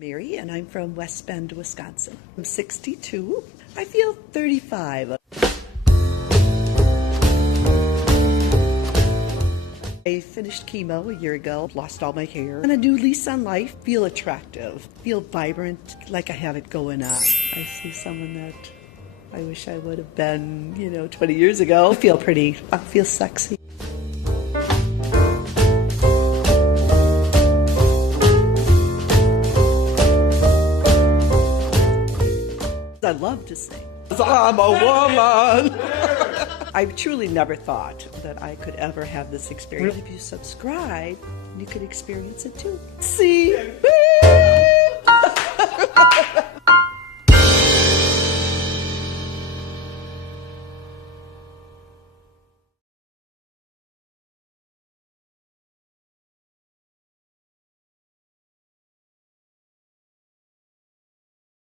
Mary, and I'm from Westbend, Wisconsin. I'm 62. I feel 35. I finished chemo a year ago, lost all my hair, and a new lease on life. Feel attractive, feel vibrant, like I have it going on. I see someone that I wish I would have been, 20 years ago. I feel pretty, I feel sexy. I love to sing. I'm a woman. I truly never thought that I could ever have this experience. If you subscribe, you could experience it too. See?